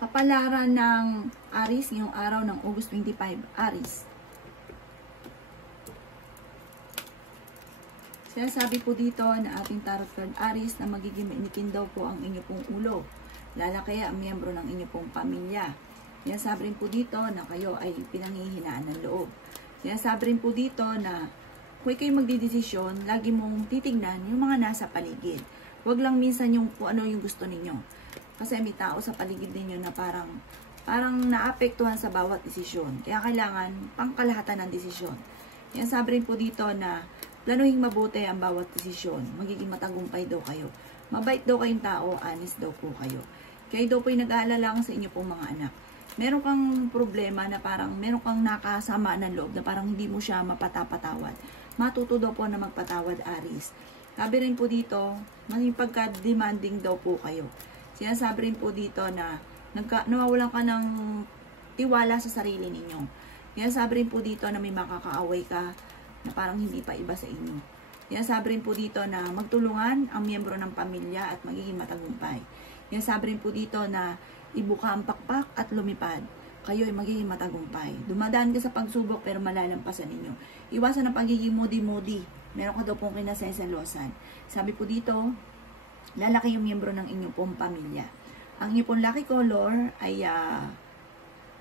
Kapalaran ng Aries ngayong araw ng August 25. Aries. Sinasabi po dito na ating tarot card Aries na magiging mainitin daw po ang inyo pong ulo. Lalaki ang miyembro ng inyo pong pamilya. Sinasabi rin po dito na kayo ay pinanghihinaan ng loob. Sinasabi rin po dito na kung kayo magdidesisyon, lagi mong titignan yung mga nasa paligid. Huwag lang minsan yung kung ano yung gusto ninyo. Kasi may tao sa paligid ninyo na parang naapektuhan sa bawat desisyon. Kaya kailangan pangkalahatan ng desisyon. Sinasabi rin po dito na planuhin mabuti ang bawat desisyon. Magiging matagumpay daw kayo. Mabait daw kayong tao, honest daw po kayo. Kayo daw po yung nag-aalala lang sa inyo pong mga anak. Meron kang problema na parang meron kang nakasama ng loob na parang hindi mo siya mapatapatawad. Matuto daw po na magpatawad, Aries. Sabi rin po dito, maging pagka-demanding daw po kayo. Sinasabi rin po dito na nawawalan ka ng tiwala sa sarili ninyo. Sinasabi rin po dito na may makakaaway ka na parang hindi pa iba sa inyo. Sinasabi rin po dito na magtulungan ang miyembro ng pamilya at magiging matagumpay. Sinasabi rin po dito na ibuka ang pakpak at lumipad. Kayo ay magiging matagumpay. Dumadaan ka sa pagsubok pero malalampasan ninyo. Iwasan ang pagiging moody-moody. Meron ka daw pong kinaseselosan. Sabi po dito, lalaki yung miyembro ng inyong pong pamilya. Ang inyong pong lucky color ay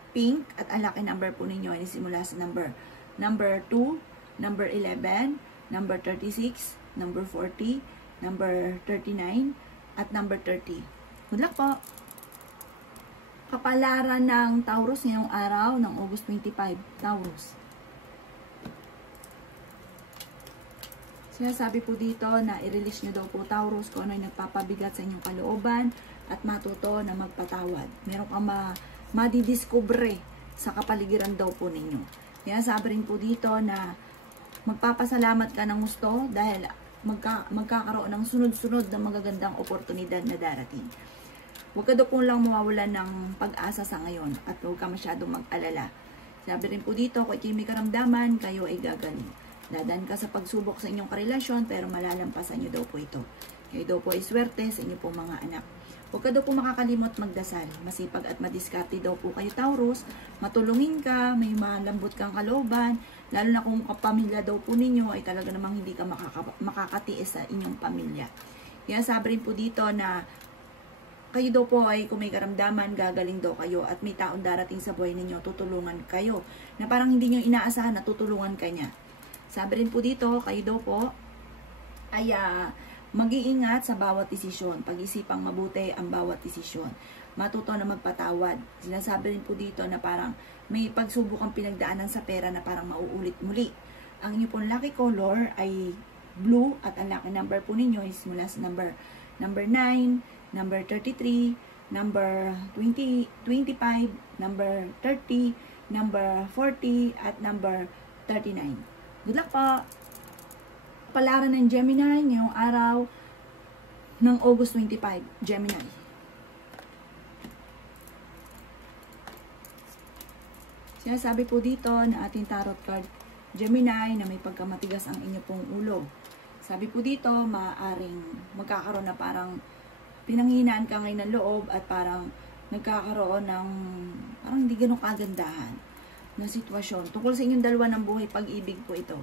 pink at ang lucky number po ninyo ay simula sa number 2, number 11, number 36, number 40, number 39, at number 30. Good luck po! Kapalaran ng Taurus ngayong araw ng August 25. Taurus. Sinasabi po dito na i-release nyo daw po, Taurus, kung ano yung nagpapabigat sa inyong kalooban at matuto na magpatawad. Meron kang madidiscover sa kapaligiran daw po ninyo. Sinasabi rin po dito na magpapasalamat ka ng gusto dahil magkakaroon ng sunod-sunod na magagandang oportunidad na darating. Huwag ka daw po lang mawawalan ng pag-asa sa ngayon at huwag ka masyadong mag-alala. Sabi rin po dito, kung may karamdaman, kayo ay gagaling. Dadaan ka sa pagsubok sa inyong karelasyon pero malalampasan nyo daw po ito. Kayo daw po ay swerte sa inyong pong mga anak. Huwag ka daw po makakalimot magdasal. Masipag at madiskarte daw po kayo, Taurus. Matulungin ka, may malambot kang kalooban. Lalo na kung kapamilya daw po ninyo ay talaga namang hindi ka makakatiis sa inyong pamilya. Kaya sabi rin po dito na kayo daw po ay kung may karamdaman, gagaling daw kayo at may taong darating sa buhay ninyo, tutulungan kayo. Na parang hindi nyo inaasahan na tutulungan ka niya. Sabi rin po dito, kayo daw po ay mag-iingat sa bawat desisyon. Pag-isipang mabuti ang bawat desisyon. Matuto na magpatawad. Sinasabi rin po dito na parang may pagsubok ang pinagdaanan sa pera na parang mauulit muli. Ang inyo pong lucky color ay blue at ang lucky number po ninyo is mula sa number 9, number 33, number 25, number 30, number 40, at number 39. Good luck po! Palaran ng Gemini ngayong araw ng August 25. Gemini. Sinasabi po dito na ating tarot card Gemini na may pagkamatigas ang inyo pong ulo. Sabi po dito, maaaring magkakaroon na parang pinanghinaan ka ngayon ng loob at parang nagkakaroon ng parang hindi ganun kagandahan na sitwasyon. Tungkol sa inyong dalawa ng buhay, pag-ibig po ito.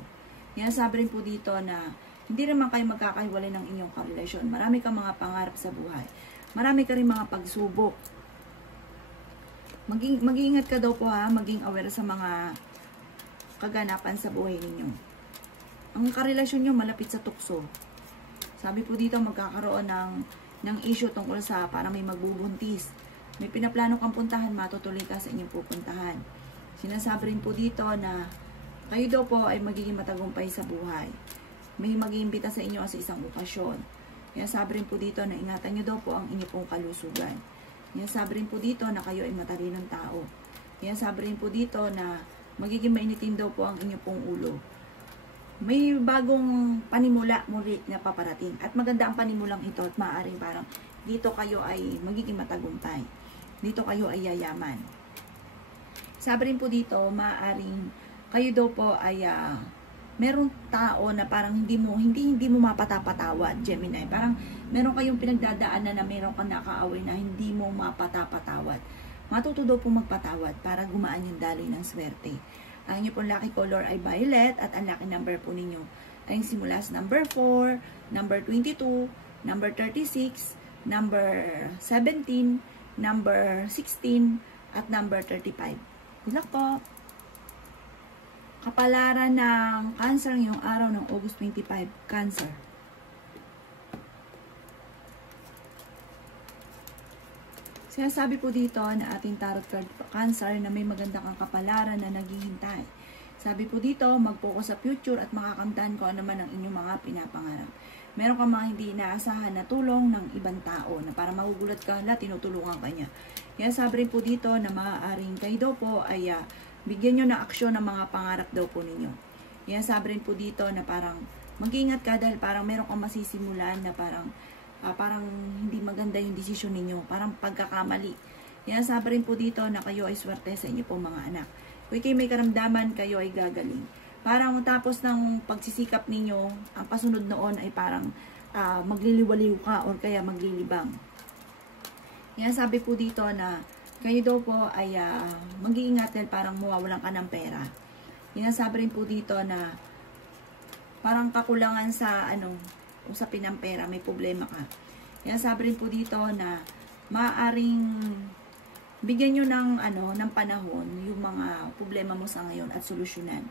Yan, sabi rin po dito na hindi naman kayo magkakahiwalay ng inyong karelasyon. Marami kang mga pangarap sa buhay. Marami ka rin mga pagsubok. Mag-iingat ka daw po ha, maging aware sa mga kaganapan sa buhay ninyo. Ang karelasyon nyo malapit sa tukso. Sabi po dito magkakaroon ng issue tungkol sa parang may magbubuntis. May pinaplano kang puntahan, matutuloy ka sa inyong pupuntahan. Sinasabi rin po dito na kayo daw po ay magiging matagumpay sa buhay. May mag-iimbita sa inyo sa isang okasyon. Sinasabi rin po dito na ingatan nyo daw po ang inyong pong kalusugan. Sinasabi rin po dito na kayo ay matalinong tao. Sinasabi rin po dito na magiging mainitin daw po ang inyong pong ulo. May bagong panimula muli na paparating. At maganda ang panimulang ito at maaaring parang dito kayo ay magiging matagumpay. Dito kayo ay yayaman. Sabi rin po dito, maaaring kayo daw po ay merong tao na parang hindi mo mapatapatawad, Gemini. Parang meron kayong pinagdadaanan na meron kang nakaaway na hindi mo mapatapatawad. matuto daw po magpatawad para gumaan yung daloy ng swerte. Ang inyo pong lucky color ay violet at ang lucky number po ninyo ay simula sa number 4, number 22, number 36, number 17, number 16, at number 35. Good luck po! Kapalaran ng Cancer ngayong araw ng August 25, Cancer. Sinasabi po dito na ating tarot card Cancer na may maganda kang kapalaran na naghihintay. Sabi po dito, mag-focus sa future at makakamtan ko ano man ang inyong mga pinapangarap. Meron kang mga hindi inaasahan na tulong ng ibang tao na para magugulat ka na tinutulungan ka niya. Yan sabi rin po dito na maaaring kayo daw po ay bigyan nyo ng aksyon ng mga pangarap daw po ninyo. Yan sabi rin po dito na parang mag-ingat ka dahil parang meron kang masisimulan na parang hindi maganda yung desisyon ninyo. Parang pagkakamali. Yan sabi rin po dito na kayo ay swerte sa inyo po mga anak. Kung kayo may karamdaman, kayo ay gagaling. Parang tapos ng pagsisikap ninyo, ang pasunod noon ay parang magliliwaliw ka or kaya maglilibang. Yan sabi po dito na kayo daw po ay mag-iingat dahil parang mawawalan ka ng pera. Yan sabi rin po dito na parang kakulangan sa usapin ng pera, may problema ka. Yan sabi rin po dito na maaaring bigyan nyo ng panahon yung mga problema mo sa ngayon at solusyonan.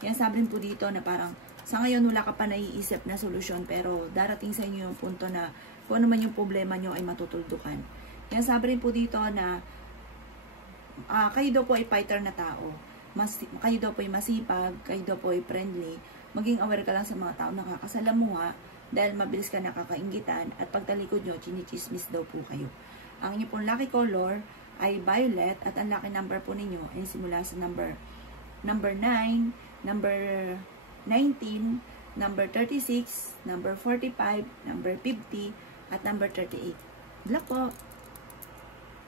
Yan sabi rin po dito na parang sa ngayon wala ka pa naiisip na solusyon pero darating sa inyo yung punto na kung ano man yung problema nyo ay matutuldukan. Yan sabi rin po dito na kayo daw po ay fighter na tao. Kayo daw po ay masipag, kayo daw po ay friendly. Maging aware ka lang sa mga tao nakakasalamuha dahil mabilis ka nakakainggitan at pagtalikod nyo, chinichismis daw po kayo. Ang inyo pong lucky color ay violet at ang lucky number po ninyo ay simula sa number 9, number 19, number 36, number 45, number 50, at number 38. Good luck po!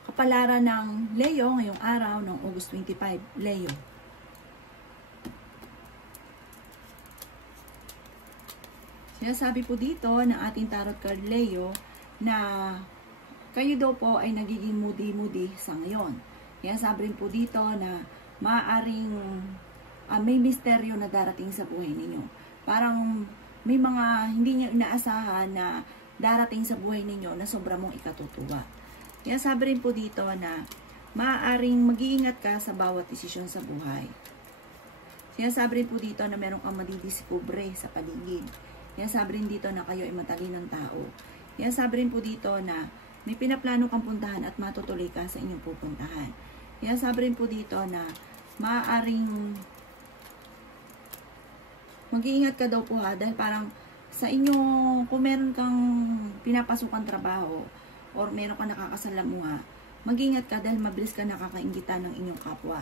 Kapalaran ng Leo ngayong araw ng August 25, Leo. Sinasabi po dito ng ating tarot card Leo na kayo daw po ay nagiging moody sa ngayon. Yan sabi rin po dito na maaaring may misteryo na darating sa buhay ninyo. Parang may mga hindi nyo inaasahan na darating sa buhay ninyo na sobra mong ikatutuwa. Yan sabi rin po dito na maaaring mag-iingat ka sa bawat desisyon sa buhay. Sinasabi rin po dito na meron kang madidiscover sa paligid. Yan sabi rin dito na kayo ay matalinong tao. Yan sabi rin po dito na may pinaplano kang puntahan at matutuloy ka sa inyong pupuntahan. Yan sabi rin po dito na maaaring mag-iingat ka daw po dahil parang sa inyo, kung meron kang pinapasukan trabaho or meron kang nakakasalamuha, mag-ingat ka dahil mabilis ka nakakainggitan ng inyong kapwa.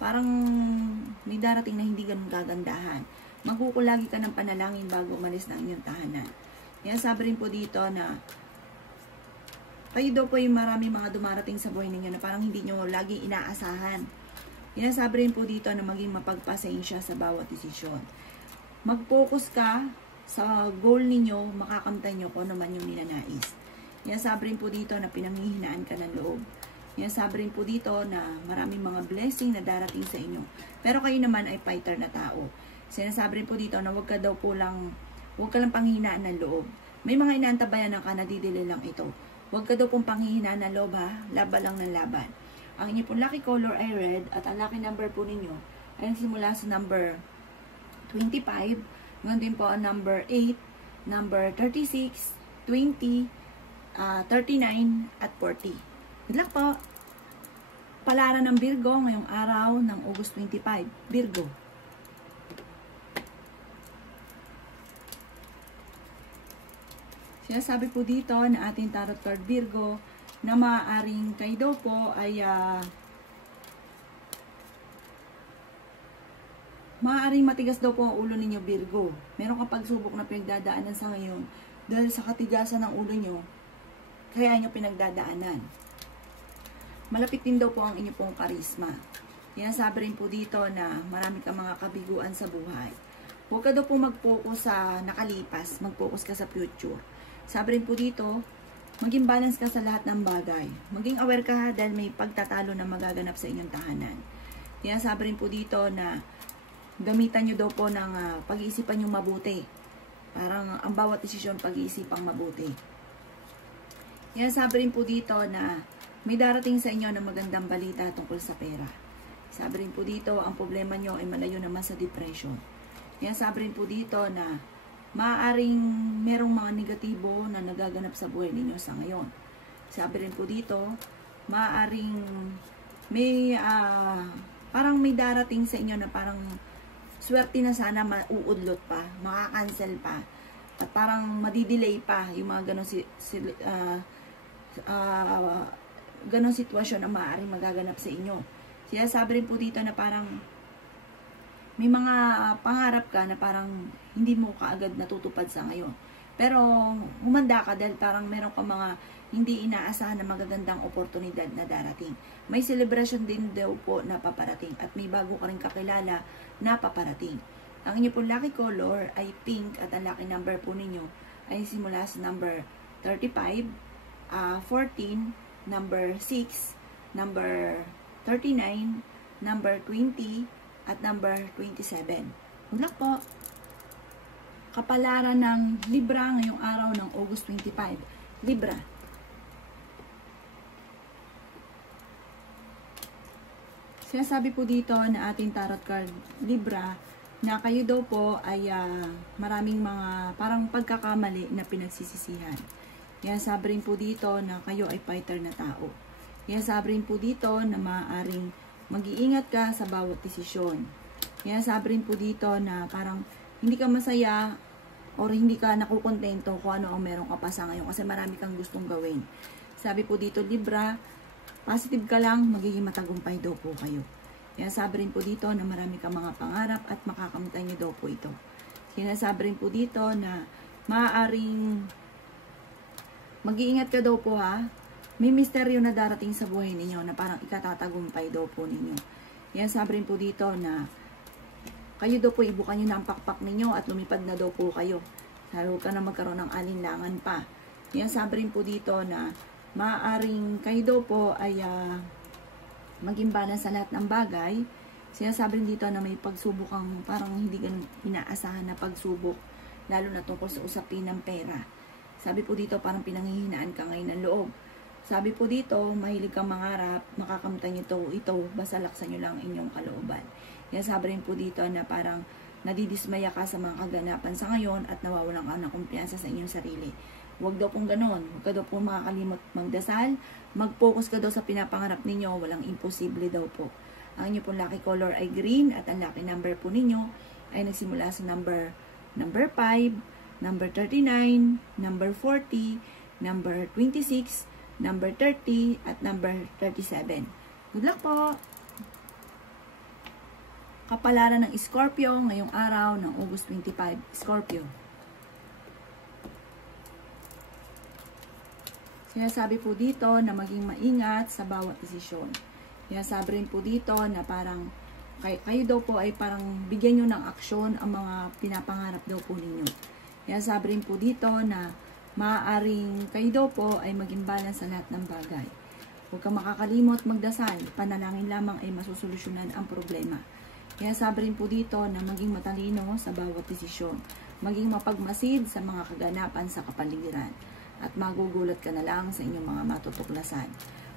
Parang may darating na hindi ganun gagandahan. Magkukulagi ka ng panalangin bago umalis ng inyong tahanan. Yan sabi rin po dito na kayo daw po yung marami mga dumarating sa buhay ninyo na parang hindi nyo lagi inaasahan. Yan sabi rin po dito na maging mapagpasensya sa bawat desisyon. Mag-focus ka sa goal ninyo, makakamtan nyo kung ano man yung ninanais. Yan sabi rin po dito na pinanghihinaan ka ng loob. Yan sabi rin po dito na maraming mga blessing na darating sa inyo. Pero kayo naman ay fighter na tao. Sinasabi rin po dito na huwag ka lang panghihinaan ng loob. May mga inaantabayan ng nadidili lang ito. Huwag ka daw pong panghihinaan ng loob laban lang ng laban. Ang inyo pong lucky color ay red at ang lucky number po ninyo ay simula sa number 25, ngayon din po ang number 8, number 36, 20, 39, at 40. Good luck po! Palaran ng Virgo ngayong araw ng August 25. Virgo. Sinasabi po dito na ating tarot card Virgo na maaaring kayo daw po ay maaaring matigas daw po ang ulo ninyo Virgo. Meron kang pagsubok na pinagdadaanan sa ngayon dahil sa katigasan ng ulo nyo kaya nyo pinagdadaanan. Malapit din daw po ang inyo pong karisma. Yan sabi rin po dito na marami kang mga kabiguan sa buhay. Huwag ka daw po mag-focus sa nakalipas, mag-focus ka sa future. Sabi rin po dito, Maging balance ka sa lahat ng bagay. Maging aware ka dahil may pagtatalo na magaganap sa inyong tahanan. Kaya sabi rin po dito na gamitan nyo daw po ng pag-iisipan nyo mabuti. Parang ang bawat desisyon pag-iisipang mabuti. Kaya sabi rin po dito na may darating sa inyo na magandang balita tungkol sa pera. Sabi rin po dito, ang problema nyo ay malayo naman sa depression. Kaya sabi rin po dito na maaaring merong mga negatibo na nagaganap sa buhay ninyo sa ngayon. Sabi rin po dito, maaaring may parang may darating sa inyo na parang swerte na sana mauudlot pa, makakancel pa, at parang madidelay pa yung mga ganong sitwasyon na maaaring magaganap sa inyo. Kaya sabi rin po dito na parang may mga pangarap ka na parang hindi mo kaagad natutupad sa ngayon. Pero humanda ka dahil parang meron ka mga hindi inaasahan na magagandang oportunidad na darating. May celebration din daw po na paparating at may bago ka rin kakilala na paparating. Ang inyo po lucky color ay pink at ang lucky number po ninyo ay simula sa number 35, 14, number 6, number 39, number 20, at number 27. Good luck po! Kapalaran ng Libra ngayong araw ng August 25. Libra. Sinasabi po dito na ating tarot card, Libra, na kayo daw po ay maraming mga parang pagkakamali na pinagsisisihan. Kaya sabi rin po dito na kayo ay fighter na tao. Kaya sabi rin po dito na maaaring mag-iingat ka sa bawat desisyon. Kaya sabi rin po dito na parang hindi ka masaya or hindi ka nakukontento kung ano ang meron ka pa sa ngayon kasi marami kang gustong gawin. Sabi po dito, Libra, positive ka lang, magiging matagumpay daw po kayo. Kaya sabi rin po dito na marami kang mga pangarap at makakamtan nyo daw po ito. Kaya sabi rin po dito na maaaring mag-iingat ka daw po ha. May misteryo na darating sa buhay ninyo na parang ikatatagumpay daw po ninyo. Yan sabi rin po dito na kayo daw po ibukan nyo na ang pakpak ninyo at lumipad na daw po kayo. Huwag ka na magkaroon ng alinlangan pa. Yan sabi rin po dito na maaaring kayo daw po ay maging balance sa lahat ng bagay. Sinasabi rin dito na may pagsubok ang parang hindi ganun inaasahan na pagsubok, lalo na tungkol sa usapin ng pera. Sabi po dito parang pinanghihinaan ka ngayon ng loob. Sabi po dito, mahilig kang mangarap, makakamtan nyo ito, basta laksan nyo lang inyong kalooban. Yan sabi rin po dito na parang nadidismaya ka sa mga kaganapan sa ngayon at nawawalan ka ng kumpiyansa sa inyong sarili. Huwag daw pong ganon. Huwag ka daw pong makakalimot magdasal. Mag-focus ka daw sa pinapangarap ninyo. Walang imposible daw po. Ang inyo pong lucky color ay green at ang lucky number po ninyo ay nagsimula sa number 5, number 39, number 40, number 26, number 30, at number 37. Good luck po! Kapalaran ng Scorpio ngayong araw ng August 25. Scorpio. Sinasabi po dito na maging maingat sa bawat desisyon. Sinasabi rin po dito na parang kayo daw po ay parang bigyan nyo ng aksyon ang mga pinapangarap daw po ninyo. Sinasabi rin po dito na maaaring kayo daw po ay maging balance sa lahat ng bagay. Huwag kang makakalimot magdasal. Panalangin lamang ay masusolusyonan ang problema. Kaya sabi rin po dito na maging matalino sa bawat desisyon. Maging mapagmasid sa mga kaganapan sa kapaligiran. At magugulat ka na lang sa inyong mga matutuklasan.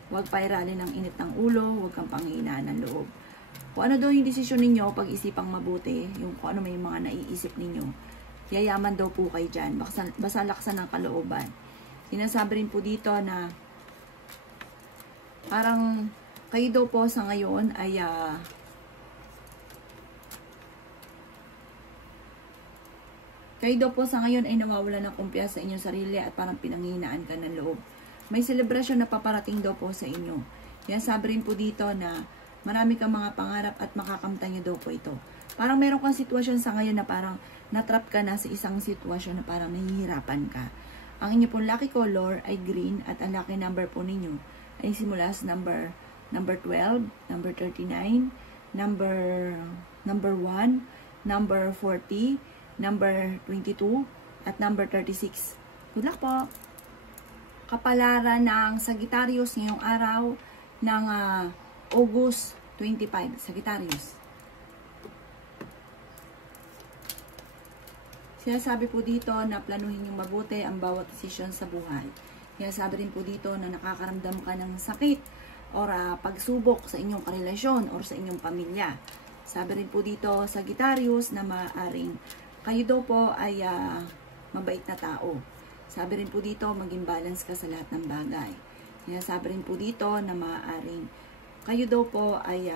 Huwag pairalin ng init ng ulo, huwag kang panghihinaan ng loob. Kung ano daw yung desisyon ninyo, pag-isipang mabuti, yung kung ano may mga naiisip ninyo, yayaman daw po kayo dyan. Basta laksan ng kalooban. Sinasabi rin po dito na parang kayo daw po sa ngayon ay nawawalan ng kumpiyansa sa inyong sarili at parang pinanghihinaan ka ng loob. May celebration na paparating daw po sa inyo. Yan sabi rin po dito na marami kang mga pangarap at makakamtan nyo daw po ito. Parang meron kang sitwasyon sa ngayon na parang natrap ka na sa isang sitwasyon na parang nahihirapan ka. Ang inyo pong lucky color ay green at ang lucky number po ninyo ay simula sa number 12, number 39, number 1, number 40, number 22, at number 36. Good luck po! kapalaran ng Sagittarius ngayong araw ng August 25. Sagittarius. Sinasabi po dito na planuhin yung mabuti ang bawat desisyon sa buhay. Sinasabi rin po dito na nakakaramdam ka ng sakit or pagsubok sa inyong karelasyon or sa inyong pamilya. Sabi rin po dito, Sagittarius, na maaaring kayo daw po ay mabait na tao. Sabi rin po dito, maging balance ka sa lahat ng bagay. Sinasabi rin po dito na maaaring kayo daw po ay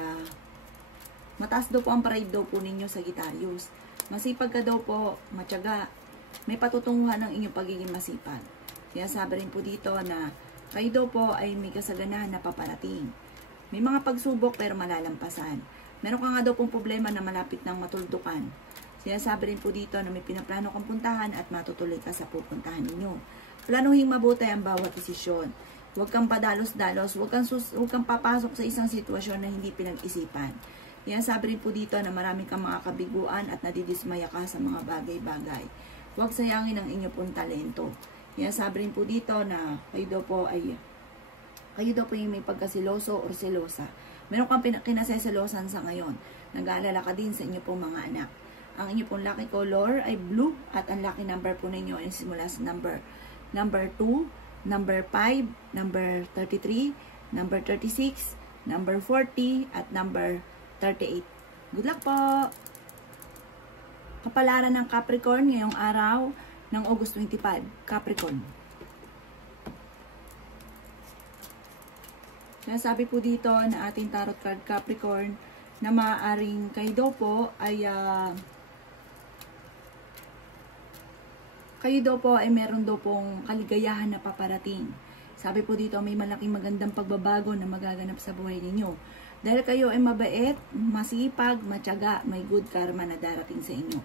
mataas daw po ang pride daw po ninyo, Sagittarius. Masipag ka daw po, matyaga, may patutunguhan ng inyong pagiging masipag. Sinasabi rin po dito na kayo daw po ay may kasaganahan na paparating. May mga pagsubok pero malalampasan. Meron ka nga daw pong problema na malapit ng matuldukan. Sinasabi rin po dito na may pinaplano kang puntahan at matutuloy ka sa pupuntahan ninyo. Planuhin mabuti ang bawat desisyon. Huwag kang padalos-dalos, huwag kang papasok sa isang sitwasyon na hindi pinag-isipan. Sinasabi rin po dito na marami kang mga kabiguan at nadidismaya ka sa mga bagay-bagay. Huwag sayangin ang inyo pong talento. Sinasabi rin po dito na kayo daw po yung may pagkasiloso or selosa. Meron kang kinaseselosan sa ngayon. Nag-aalala ka din sa inyo pong mga anak. Ang inyo pong lucky color ay blue at ang lucky number po ninyo ay simula sa number 2, number 5, number 33, number 36, number 40, at number 38. Good luck po! Kapalaran ng Capricorn ngayong araw ng August 25. Capricorn. Sinasabi po dito na ating tarot card Capricorn na maaaring kayo daw po ay meron daw pong kaligayahan na paparating. Sabi po dito may malaking magandang pagbabago na magaganap sa buhay ninyo. Dahil kayo ay mabait, masipag, matyaga, may good karma na darating sa inyo.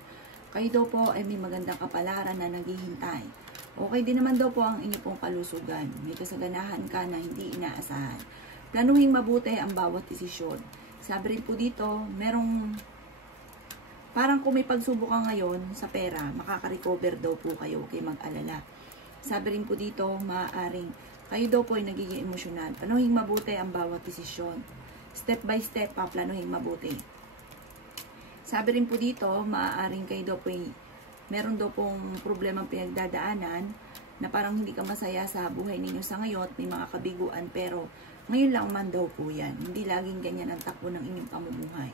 Kayo daw po ay may magandang kapalaran na naghihintay. Okay din naman daw po ang inyo pong kalusugan. May kasaganahan ka na hindi inaasahan. Planuhin mabuti ang bawat desisyon. Sabi rin po dito, parang kung may pagsubok ka ngayon sa pera, makaka-recover daw po kayo, kay mag-alala. Sabi rin po dito, maaaring kayo daw po ay nagiging emosyonal. Planuhin mabuti ang bawat desisyon. Step by step, paplanuhin mabuti. Sabi rin po dito, maaaring kayo daw po meron daw pong problemang pinagdadaanan na parang hindi ka masaya sa buhay ninyo sa ngayon at may mga kabiguan, pero ngayon lang man daw po yan. Hindi laging ganyan ang takbo ng inyong pamumuhay.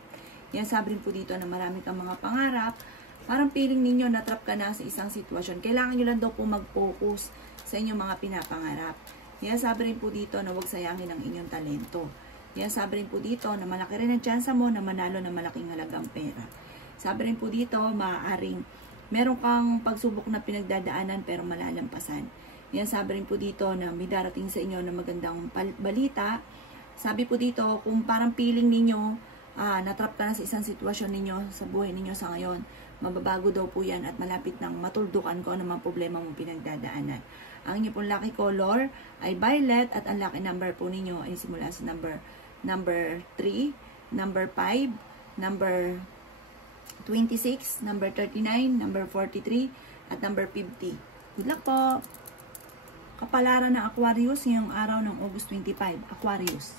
Yan, sabi rin po dito na marami kang mga pangarap, parang feeling ninyo na-trap ka na sa isang sitwasyon. Kailangan nyo lang daw po mag-focus sa inyong mga pinapangarap. Yan, sabi rin po dito na huwag sayangin ang inyong talento. Yan, sabi rin po dito na malaki rin ang tsansa mo na manalo ng malaking halagang pera. Sabi rin po dito, maaaring meron kang pagsubok na pinagdadaanan pero malalampasan. Yan, sabi rin po dito na may darating sa inyo na magandang balita. Sabi po dito, kung parang feeling ninyo, natrap ka na sa isang sitwasyon ninyo sa buhay ninyo sa ngayon, mababago daw po yan at malapit nang matuldukan ko ang mga problema mong pinagdadaanan. Ang inyo pong lucky color ay violet at ang lucky number po ninyo ay simula sa number 3, number 5, number 26, number 39, number 43, at number 50. Good luck po! Kapalaran ng Aquarius ngayong araw ng August 25. Aquarius.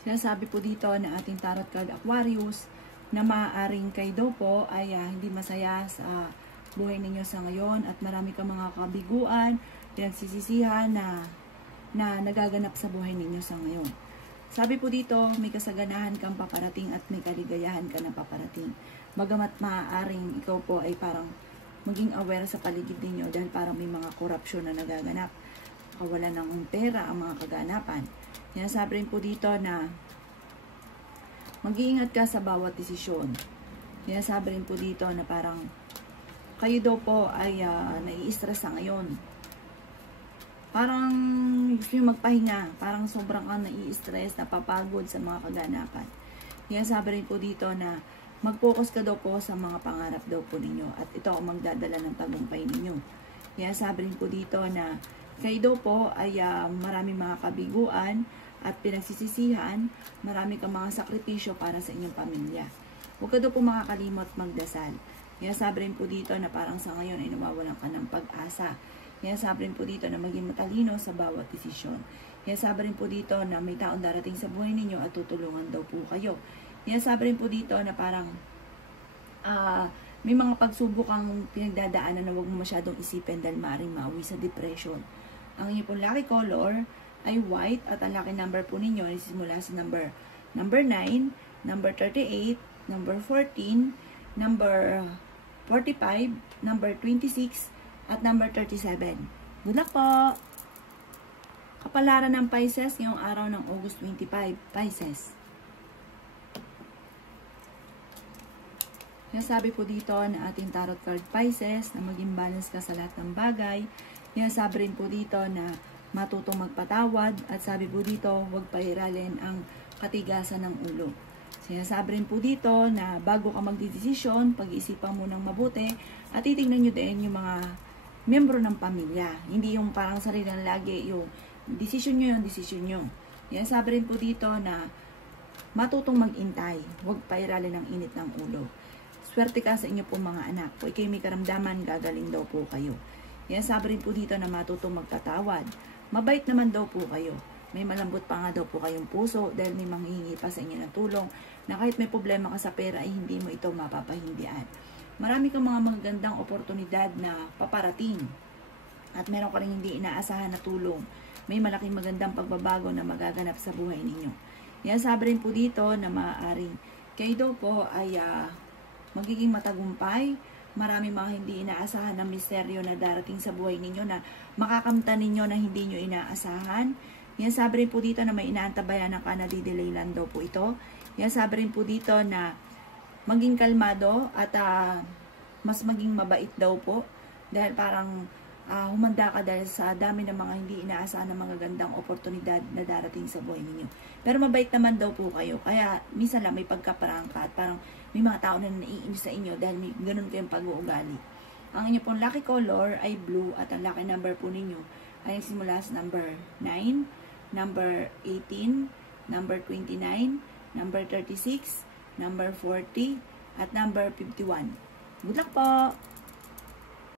Sinasabi po dito na ating tarot card Aquarius na maaaring kayo daw po ay hindi masaya sa buhay ninyo sa ngayon at marami kang mga kabiguan, pinagsisisihan na nagaganap sa buhay ninyo sa ngayon. Sabi po dito, may kasaganahan kang paparating at may kaligayahan ka na paparating. Bagamat maaaring ikaw po ay parang maging aware sa paligid ninyo dahil parang may mga korupsyon na nagaganap. Kawalan ng pera ang mga kaganapan. Sinasabi rin po dito na mag-iingat ka sa bawat desisyon. Sinasabi rin po dito na parang kayo daw po ay nai-stress sa ngayon. Parang gusto nyo magpahinga. Parang sobrang nai-stress, napapagod sa mga kaganapan. Sinasabi rin po dito na mag-focus ka daw po sa mga pangarap daw po ninyo at ito ang magdadala ng tagumpay ninyo. Sinasabi rin po dito na kayo daw po ay maraming mga kabiguan at pinagsisisihan, marami kang mga sakripisyo para sa inyong pamilya. Huwag ka daw po makakalimot magdasal. Kaya sabi rin po dito na parang sa ngayon ay nawawalan ka ng pag-asa. Kaya sabi rin po dito na maging matalino sa bawat desisyon. Kaya sabi rin po dito na may taong darating sa buhay ninyo at tutulungan daw po kayo. Kaya sabi rin po dito na parang may mga pagsubok kang pinagdadaanan na huwag mo masyadong isipin dahil maaaring mauwi sa depression. Ang inyong pong lucky color ay white at ang lucky number po ninyo ay simula sa number 9, number 38, number 14, number 45, number 26, at number 37. Good luck po! Kapalaran ng Pisces ngayong araw ng August 25, Pisces. Kaya sabi po dito na ating tarot card Pisces na maging balance ka sa lahat ng bagay. Kaya sabi rin po dito na matutong magpatawad at sabi po dito huwag pairalin ang katigasan ng ulo. Kaya sabi rin po dito na bago ka magdidesisyon, pag-iisipan mo ng mabuti at titignan nyo din yung mga membro ng pamilya. Hindi yung parang sarili lang lagi yung desisyon nyo. Kaya sabi rin po dito na matutong mag-intay, huwag pairalin ang init ng ulo. Swerte ka sa inyo po mga anak. Kung kayo may karamdaman, gagaling daw po kayo. Kaya sabi rin po dito na matutong magtatawad. Mabait naman daw po kayo. May malambot pa nga daw po kayong puso dahil may manghihingi pa sa inyo ng tulong na kahit may problema ka sa pera ay hindi mo ito mapapahindian. Marami kang mga magagandang oportunidad na paparating at meron ka rin hindi inaasahan na tulong. May malaking magandang pagbabago na magaganap sa buhay ninyo. Kaya sabi rin po dito na maaaring kayo daw po ay magiging matagumpay. Marami mga hindi inaasahan na misteryo na darating sa buhay ninyo na makakamtan ninyo na hindi nyo inaasahan. Yan sabi rin po dito na may inaantabayan na kanadidelay lang daw po ito. Yan sabi rin po dito na maging kalmado at mas maging mabait daw po. Dahil parang humanda ka dahil sa dami ng mga hindi inaasahan na mga gandang oportunidad na darating sa buhay ninyo. Pero mabait naman daw po kayo. Kaya minsan lang may pagkaparangka at parang may mga tao na naiinis sa inyo dahil may ganun kayong pag-uugali. Ang inyo pong lucky color ay blue at ang lucky number po ninyo ay simula sa number 9, number 18, number 29, number 36, number 40, at number 51. Good luck po!